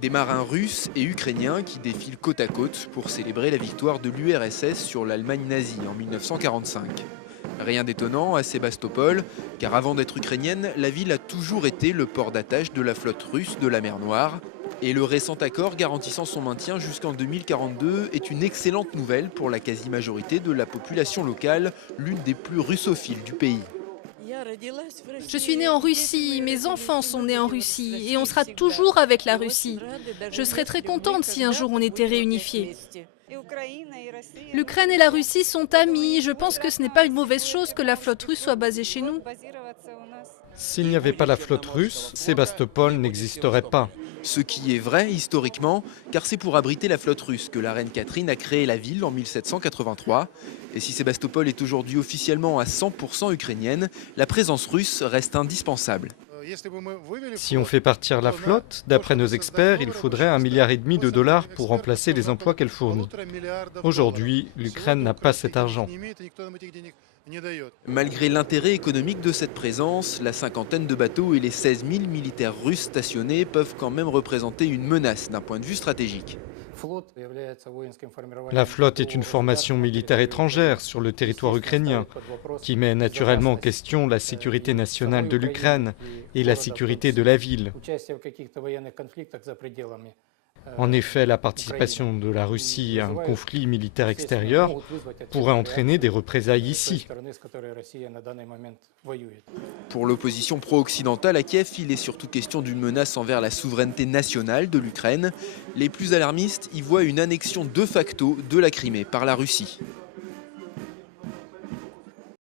Des marins russes et ukrainiens qui défilent côte à côte pour célébrer la victoire de l'URSS sur l'Allemagne nazie en 1945. Rien d'étonnant à Sébastopol, car avant d'être ukrainienne, la ville a toujours été le port d'attache de la flotte russe de la mer Noire. Et le récent accord garantissant son maintien jusqu'en 2042 est une excellente nouvelle pour la quasi-majorité de la population locale, l'une des plus russophiles du pays. Je suis née en Russie, mes enfants sont nés en Russie et on sera toujours avec la Russie. Je serais très contente si un jour on était réunifiés. L'Ukraine et la Russie sont amies. Je pense que ce n'est pas une mauvaise chose que la flotte russe soit basée chez nous. S'il n'y avait pas la flotte russe, Sébastopol n'existerait pas. Ce qui est vrai historiquement, car c'est pour abriter la flotte russe que la reine Catherine a créé la ville en 1783. Et si Sébastopol est aujourd'hui officiellement à 100% ukrainienne, la présence russe reste indispensable. Si on fait partir la flotte, d'après nos experts, il faudrait 1,5 milliard de dollars pour remplacer les emplois qu'elle fournit. Aujourd'hui, l'Ukraine n'a pas cet argent. Malgré l'intérêt économique de cette présence, la cinquantaine de bateaux et les 16 000 militaires russes stationnés peuvent quand même représenter une menace d'un point de vue stratégique. La flotte est une formation militaire étrangère sur le territoire ukrainien, qui met naturellement en question la sécurité nationale de l'Ukraine et la sécurité de la ville. En effet, la participation de la Russie à un conflit militaire extérieur pourrait entraîner des représailles ici. Pour l'opposition pro-occidentale à Kiev, il est surtout question d'une menace envers la souveraineté nationale de l'Ukraine. Les plus alarmistes y voient une annexion de facto de la Crimée par la Russie.